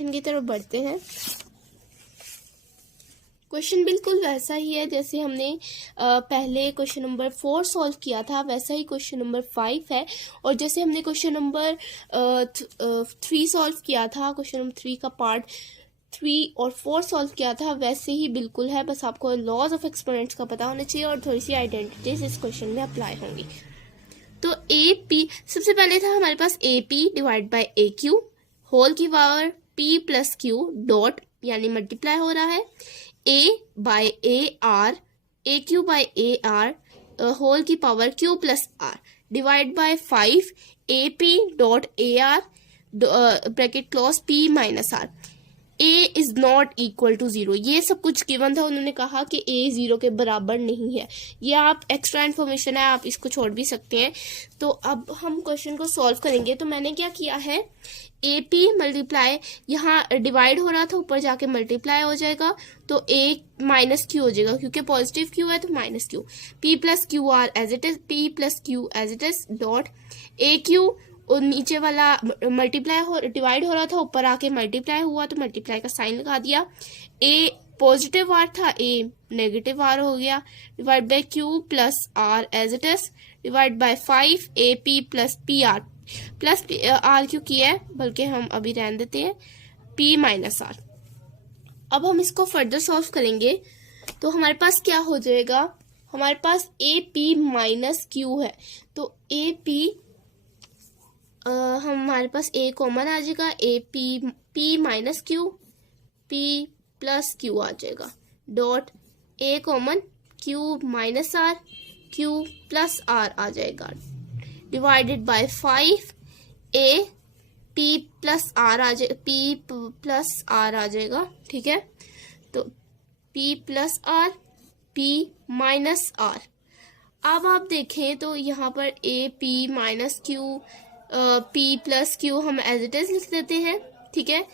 Question की तरफ बढ़ते हैं। क्वेश्चन बिल्कुल वैसा ही है जैसे हमने पहले क्वेश्चन नंबर 4 सॉल्व किया था, वैसा ही क्वेश्चन नंबर 5 है। और जैसे हमने क्वेश्चन नंबर 3 सॉल्व किया था, क्वेश्चन नंबर 3 का पार्ट 3 और 4 सॉल्व किया था, वैसे ही बिल्कुल है। बस आपको लॉज ऑफ एक्सपोनेंट्स का पता होना चाहिए और थोड़ी सी आइडेंटिटीज इस क्वेश्चन में अप्लाई होंगी। तो ए पी, सबसे पहले था हमारे पास A P divide by A Q whole की power P plus Q dot, यानी मल्टीप्लाई हो रहा है a by A R, A Q by A R whole की power Q plus R divide by 5 A P dot A R bracket close P minus R. a is not equal to 0, ये सब कुछ given था। उन्होंने कहा कि a 0 के बराबर नहीं है। ये आप एक्स्ट्रा इन्फॉर्मेशन है, आप इसको छोड़ भी सकते हैं। तो अब हम क्वेश्चन को सॉल्व करेंगे। तो मैंने क्या किया है, ए पी मल्टीप्लाई, यहाँ डिवाइड हो रहा था, ऊपर जाके मल्टीप्लाई हो जाएगा तो ए माइनस क्यू हो जाएगा, क्योंकि पॉजिटिव क्यू है तो minus Q. P plus Q R as it is, P plus Q as it is dot A Q, और नीचे वाला मल्टीप्लाई हो, डिवाइड हो रहा था, ऊपर आके मल्टीप्लाई हुआ तो मल्टीप्लाई का साइन लगा दिया। ए पॉजिटिव आर था, ए नेगेटिव आर हो गया, divide by Q plus R as it is divide by 5 A P plus P R, plus R क्यों किया है, बल्कि हम अभी रहने देते हैं, पी माइनस आर। अब हम इसको फर्दर सॉल्व करेंगे तो हमारे पास क्या हो जाएगा, हमारे पास ए पी माइनस क्यू है, तो ए पी हमारे पास ए कॉमन आ जाएगा, A P P minus Q, P plus Q आ जाएगा dot A common Q minus R, Q plus R आ जाएगा divided by 5 A P plus R आ जाएगा, पी प्लस आर आ जाएगा। ठीक है, तो P plus R, P minus R. अब आप देखें तो यहाँ पर A P minus Q, P plus Q हम एज इट इज लिख देते हैं। ठीक है,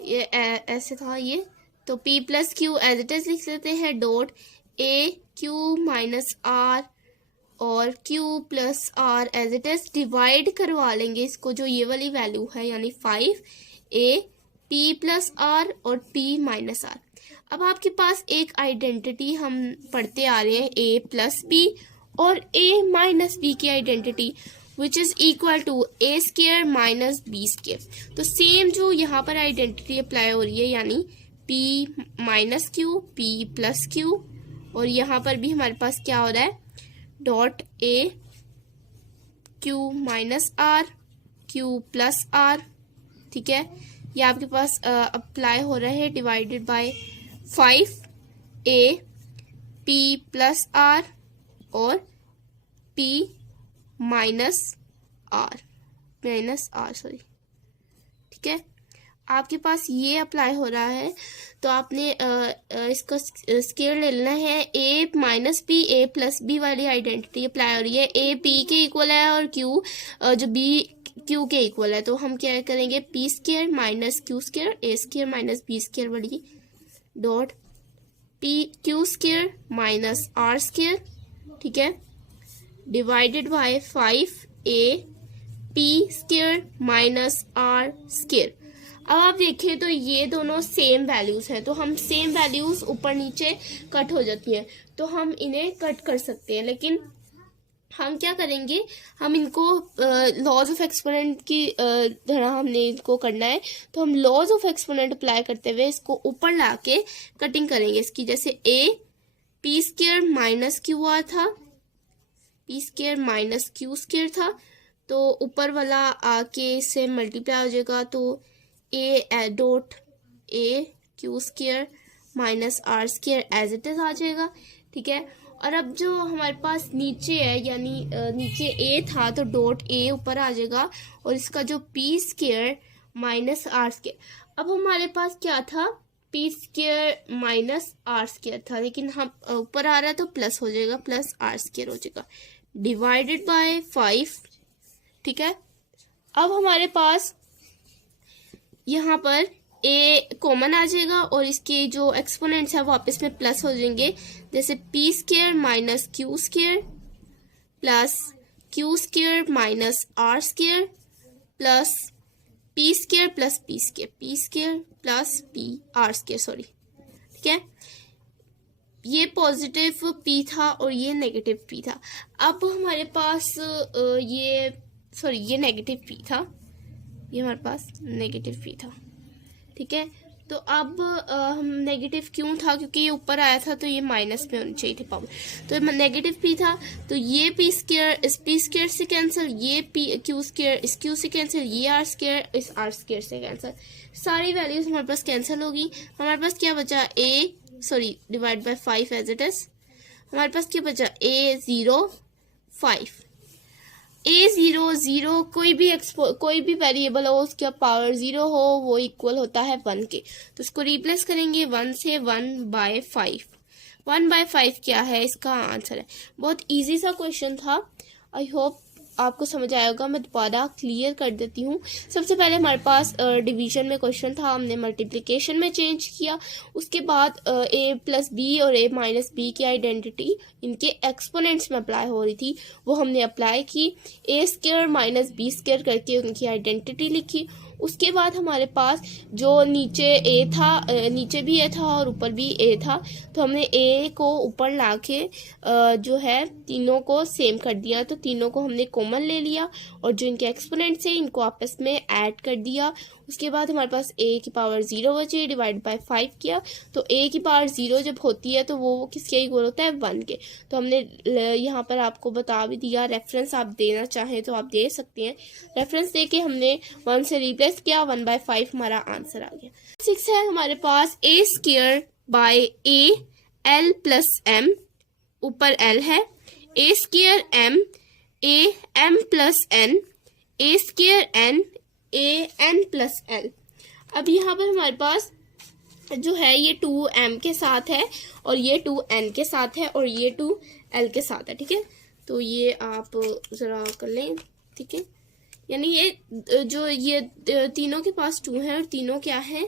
ये ऐसे था ये, तो P plus Q as it is लिख देते हैं dot A Q minus R और q plus R as it is, divide करवा लेंगे इसको, जो ये वाली वैल्यू है यानी 5 a p प्लस आर और p माइनस आर। अब आपके पास एक आइडेंटिटी हम पढ़ते आ रहे हैं a प्लस b और a माइनस b की identity, which is equal to a square minus b square. तो सेम जो यहाँ पर आइडेंटिटी अप्लाई हो रही है, यानी p minus Q, p plus Q, और यहाँ पर भी हमारे पास क्या हो रहा है, dot A Q minus R, Q plus R. ठीक है, ये आपके पास अप्लाई हो रहा है divided by 5 A P plus R और पी माइनस आर सॉरी। ठीक है, आपके पास ये अप्लाई हो रहा है, तो आपने इसका स्केयर ले लेना है। ए माइनस बी, ए प्लस बी वाली आइडेंटिटी अप्लाई हो रही है, ए पी के इक्वल है और क्यू जो बी क्यू के इक्वल है, तो हम क्या करेंगे, P square minus Q square, A square minus B square वाली dot P Q square minus R square. ठीक है, divided by 5 A P square minus R square. अब आप देखें तो ये दोनों सेम वैल्यूज हैं, तो हम सेम वैल्यूज ऊपर नीचे कट हो जाती हैं, तो हम इन्हें कट कर सकते हैं। लेकिन हम क्या करेंगे, हम इनको लॉज ऑफ एक्सपोनेंट की तरह हमने इनको करना है, तो हम लॉज ऑफ एक्सपोनेंट अप्लाई करते हुए इसको ऊपर लाके कटिंग करेंगे इसकी। जैसे A P square minus Q R था, P square minus Q square था, तो ऊपर वाला आके इससे मल्टीप्लाई हो जाएगा, तो A dot A Q square minus R square as it is आ जाएगा। ठीक है, और अब जो हमारे पास नीचे है, यानी नीचे ए था तो डॉट ए ऊपर आ जाएगा, और इसका जो P square minus R square, अब हमारे पास क्या था, P square minus R square था, लेकिन हम ऊपर आ रहा है तो प्लस हो जाएगा, प्लस आर स्क्वायर हो जाएगा डिवाइडेड बाय 5। ठीक है, अब हमारे पास यहाँ पर ए कॉमन आ जाएगा और इसके जो एक्सपोनेंट्स है वो आपस में प्लस हो जाएंगे, जैसे P square minus Q square plus Q square minus R square plus P square plus P square, P square plus P R square, sorry, ठीक है। ये पॉजिटिव पी था और ये नेगेटिव पी था। अब हमारे पास ये नेगेटिव पी था, ये हमारे पास नेगेटिव पी था, ठीक है। तो अब हम नेगेटिव क्यों था, क्योंकि ये ऊपर आया था तो ये माइनस में होनी चाहिए थी पावर, तो नेगेटिव पी था। तो ये पी स्केयर इस पी स्केयर से कैंसिल, ये पी क्यू स्केयर इस क्यू से कैंसिल, ये आर स्केयर इस आर स्केयर से कैंसिल, सारी वैल्यूज हमारे पास कैंसिल होगी। हमारे पास क्या बचा, divide by 5 as it is. हमारे पास क्या बचा, A0 5, A0 0, कोई भी वेरिएबल हो उसका पावर 0 हो वो इक्वल होता है 1 के, तो इसको रिप्लेस करेंगे 1 से, 1/5। 1/5 क्या है, इसका आंसर है। बहुत इजी सा क्वेश्चन था, आई होप आपको समझ आया होगा। मैं दोबारा क्लियर कर देती हूँ। सबसे पहले हमारे पास डिवीजन में क्वेश्चन था, हमने मल्टीप्लिकेशन में चेंज किया। उसके बाद A+B और A-B की आइडेंटिटी इनके एक्सपोनेंट्स में अप्लाई हो रही थी, वो हमने अप्लाई की। A² माइनस B² करके उनकी आइडेंटिटी लिखी। उसके बाद हमारे पास जो नीचे A था, नीचे भी A था और ऊपर भी A था, तो हमने A को ऊपर लाके जो है तीनों को सेम कर दिया, तो तीनों को हमने कॉमन ले लिया और जो इनके एक्सपोनेंट्स है इनको आपस में ऐड कर दिया। उसके बाद हमारे पास A की पावर 0 बची, डिवाइड बाय 5 किया, तो A की पावर 0 जब होती है तो वो किसके इक्वल होता है, 1 के। तो हमने यहाँ पर आपको बता भी दिया, रेफरेंस आप देना चाहें तो आप दे सकते हैं। रेफरेंस दे के हमने 1 से रिप्लेस किया, 1/5 हमारा आंसर आ गया। 6 है हमारे पास A² by A L plus M, ऊपर L है, A² M A M plus N, A² N A N plus L। अब यहाँ पर हमारे पास जो है ये 2M के साथ है और ये 2N के साथ है और ये 2L के साथ है, ठीक है। तो ये आप जरा कर लें, ठीक है। यानी ये जो ये तीनों के पास 2 है और तीनों क्या है,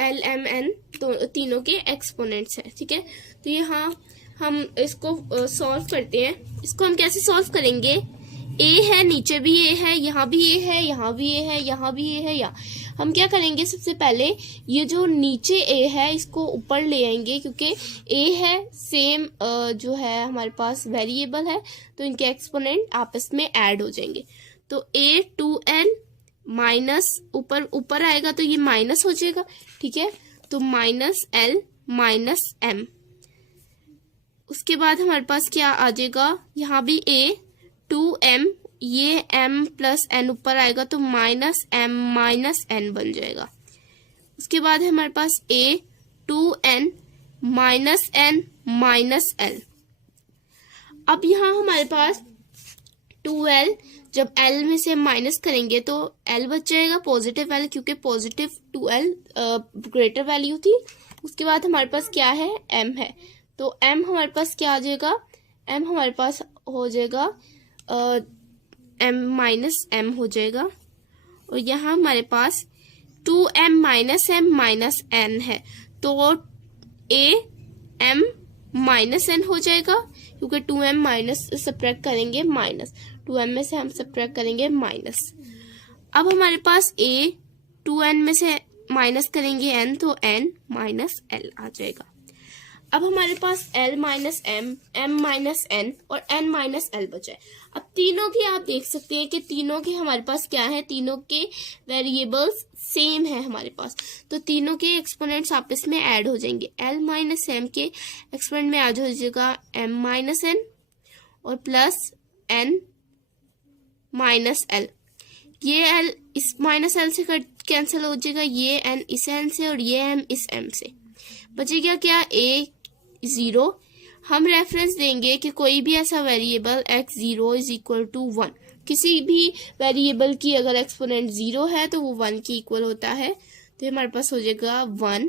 L M N, तो तीनों के एक्सपोनेंट्स है, ठीक है। तो यहाँ हम इसको सॉल्व करते हैं। इसको हम कैसे सॉल्व करेंगे, A है, नीचे भी A है, यहाँ भी A है, यहाँ भी A है, यहाँ भी A है। या हम क्या करेंगे, सबसे पहले ये जो नीचे A है इसको ऊपर ले आएंगे, क्योंकि A है सेम जो है हमारे पास वेरिएबल है, तो इनके एक्सपोनेंट आपस में ऐड हो जाएंगे। तो A 2L माइनस ऊपर आएगा तो ये माइनस हो जाएगा, ठीक है। तो -L माइनस M। उसके बाद हमारे पास क्या आ जाएगा, यहाँ भी A 2M, ये M प्लस N ऊपर आएगा तो -M माइनस N बन जाएगा। उसके बाद है हमारे पास A 2N minus N minus L। अब यहाँ हमारे पास 2L, जब L में से माइनस करेंगे तो L बच जाएगा, पॉजिटिव L, क्योंकि पॉजिटिव 2L ग्रेटर वैल्यू थी। उसके बाद हमारे पास क्या है, M है, तो M हमारे पास क्या आ जाएगा, M हमारे पास हो जाएगा M माइनस M हो जाएगा। और यहाँ हमारे पास 2M minus M minus N है, तो A M माइनस N हो जाएगा, क्योंकि 2M माइनस सब्ट्रैक्ट करेंगे माइनस, 2M में से हम सब्ट्रैक्ट करेंगे माइनस। अब हमारे पास A 2N में से माइनस करेंगे N, तो N माइनस L आ जाएगा। अब हमारे पास L minus M, M minus N और N माइनस L बचा है। अब तीनों की आप देख सकते हैं कि तीनों के हमारे पास क्या है, तीनों के वेरिएबल्स सेम है हमारे पास, तो तीनों के एक्सपोनेंट्स आपस में ऐड हो जाएंगे। L माइनस M के एक्सपोनेंट में ऐड हो जाएगा M माइनस N और प्लस N माइनस L। ये L इस माइनस L से कैंसिल हो जाएगा, ये N इस N से और ये M इस M से। बचेगा क्या, A0। हम रेफरेंस देंगे कि कोई भी ऐसा variable x0 is equal to 1, किसी भी वेरिएबल की अगर एक्सपोनेंट 0 है तो वो 1 की इक्वल होता है, तो हमारे पास हो जाएगा 1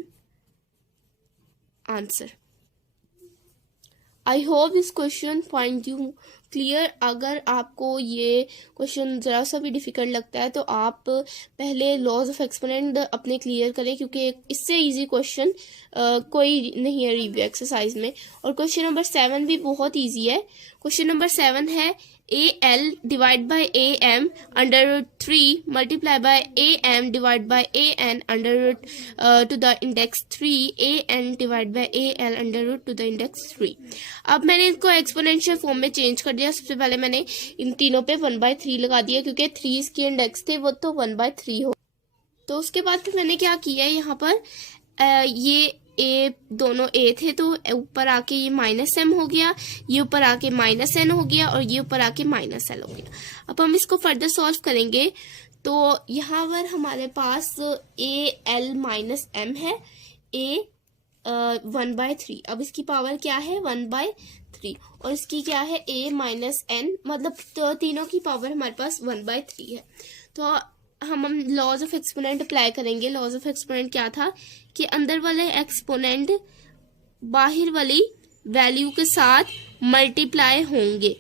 आंसर। आई होप इस क्वेश्चन पॉइंट यू क्लियर। अगर आपको ये क्वेश्चन ज़रा सा भी डिफिकल्ट लगता है तो आप पहले लॉज ऑफ एक्सपोनेंट अपने क्लियर करें, क्योंकि इससे इजी क्वेश्चन कोई नहीं है रिव्यू एक्सरसाइज में। और क्वेश्चन नंबर 7 भी बहुत इजी है। क्वेश्चन नंबर 7 है AL divide by AM under root 3 multiply by AM divide by AN under root to the index 3 AN divide by AL under root to the index 3। अब मैंने इसको exponential form में change कर दिया। सबसे पहले मैंने इन तीनों पे 1/3 लगा दिया, क्योंकि 3 इसके इंडेक्स थे, वो तो 1/3 हो। तो उसके बाद फिर मैंने क्या किया, यहाँ पर ये ए दोनों ए थे, तो ऊपर आके ये -m हो गया, ये ऊपर आके -n हो गया, और ये ऊपर आके -l हो गया। अब हम इसको फर्दर सॉल्व करेंगे, तो यहाँ पर हमारे पास AL -m है, A 1/3। अब इसकी पावर क्या है 1/3, और इसकी क्या है A -n, मतलब तो तीनों की पावर हमारे पास 1/3 है। तो हम लॉज ऑफ एक्सपोनेंट अप्लाई करेंगे। लॉज ऑफ एक्सपोनेंट क्या था कि अंदर वाले एक्सपोनेंट बाहर वाली वैल्यू के साथ मल्टीप्लाई होंगे,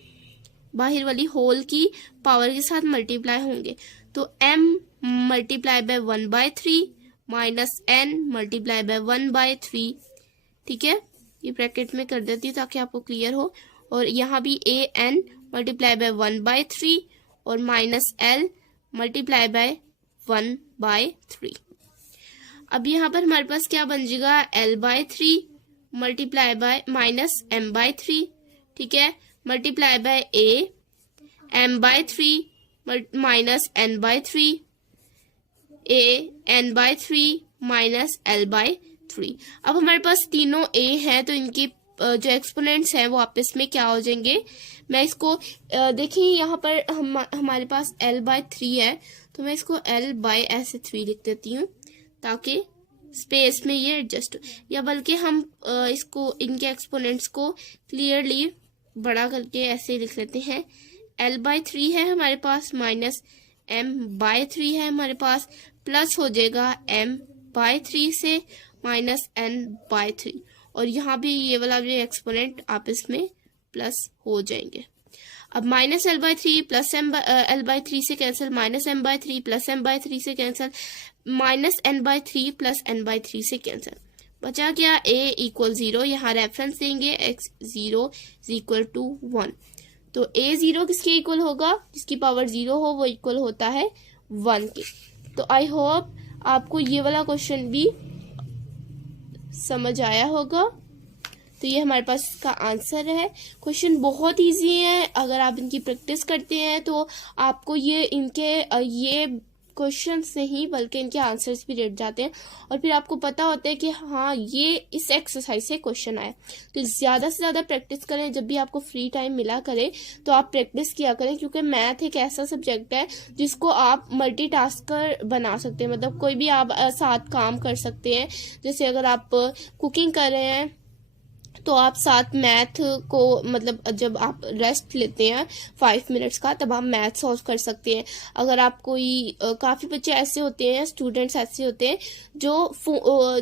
बाहर वाली होल की पावर के साथ मल्टीप्लाई होंगे। तो m multiply by 1/3 minus n multiply by 1/3, ठीक है। ये ब्रैकेट में कर देती हूँ ताकि आपको क्लियर हो। और यहाँ भी an मल्टीप्लाई बाय 1/3 और माइनस l मल्टीप्लाई बाय 1/3। अब यहाँ पर हमारे पास क्या बन जाएगा, L/3 multiply by minus m/3, ठीक है, multiply by A m/3 minus n/3 A n/3 minus l/3। अब हमारे पास तीनों A हैं, तो इनकी जो एक्सपोनेंट्स हैं वो आपस में क्या हो जाएंगे। मैं इसको देखिए यहाँ पर हमारे पास L/3 है, तो मैं इसको L/ऐसे 3 लिख देती हूँ ताकि स्पेस में ये एडजस्ट हो, या बल्कि हम इसको इनके एक्सपोनेंट्स को क्लियरली बड़ा करके ऐसे लिख लेते हैं। L/3 है हमारे पास, माइनस m/3 है हमारे पास, प्लस हो जाएगा m/3 से माइनस n/3, और यहाँ भी ये वाला जो एक्सपोनेंट आपस में प्लस हो जाएंगे। अब माइनस L/3 प्लस L/3 से cancel, minus m/3 plus m/3 से cancel, minus n/3 plus n/3 से कैंसिल, बचा क्या A इक्वल 0। यहाँ रेफरेंस देंगे x0 इक्वल टू 1। तो A0 किसके इक्वल होगा, जिसकी पावर 0 हो, वो इक्वल होता है 1 के। तो आई होप आपको ये वाला क्वेश्चन भी समझ आया होगा। तो ये हमारे पास इसका आंसर है। क्वेश्चन बहुत इजी है, अगर आप इनकी प्रैक्टिस करते हैं तो आपको ये इनके ये क्वेश्चंस नहीं बल्कि इनके आंसर्स भी रेट जाते हैं, और फिर आपको पता होता है कि हाँ ये इस एक्सरसाइज से क्वेश्चन आया। तो ज़्यादा से ज़्यादा प्रैक्टिस करें, जब भी आपको फ्री टाइम मिला करे तो आप प्रैक्टिस किया करें, क्योंकि मैथ एक ऐसा सब्जेक्ट है जिसको आप मल्टीटास्कर बना सकते हैं। मतलब कोई भी आप साथ काम कर सकते हैं। जैसे अगर आप कुकिंग कर रहे हैं तो आप साथ मैथ को, मतलब जब आप रेस्ट लेते हैं 5 मिनट्स का, तब आप मैथ सॉल्व कर सकते हैं। अगर आप कोई काफ़ी बच्चे ऐसे होते हैं, स्टूडेंट्स ऐसे होते हैं जो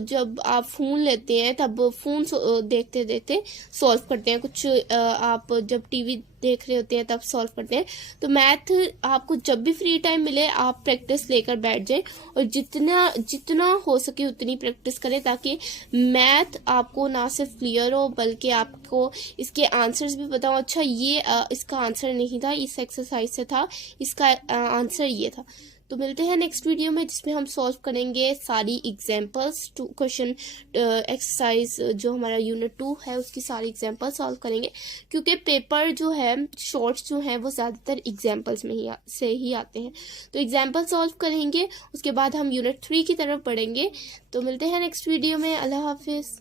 जब आप फ़ोन लेते हैं तब फ़ोन देखते देखते सॉल्व करते हैं। कुछ आप जब टीवी देख रहे होते हैं तब सॉल्व करते हैं। तो मैथ आपको जब भी फ्री टाइम मिले आप प्रैक्टिस लेकर बैठ जाएं, और जितना हो सके उतनी प्रैक्टिस करें, ताकि मैथ आपको ना सिर्फ क्लियर हो बल्कि आपको इसके आंसर्स भी पता हो। अच्छा ये इसका आंसर नहीं था, इस एक्सरसाइज से था, इसका आंसर ये था। तो मिलते हैं नेक्स्ट वीडियो में, जिसमें हम सॉल्व करेंगे सारी एग्जांपल्स टू क्वेश्चन एक्सरसाइज जो हमारा यूनिट 2 है उसकी सारी एग्जांपल सॉल्व करेंगे, क्योंकि पेपर जो है शॉर्ट्स जो हैं वो ज़्यादातर एग्जांपल्स में से ही आते हैं। तो एग्जांपल सॉल्व करेंगे, उसके बाद हम यूनिट 3 की तरफ बढ़ेंगे। तो मिलते हैं नेक्स्ट वीडियो में। अल्लाह हाफिज़।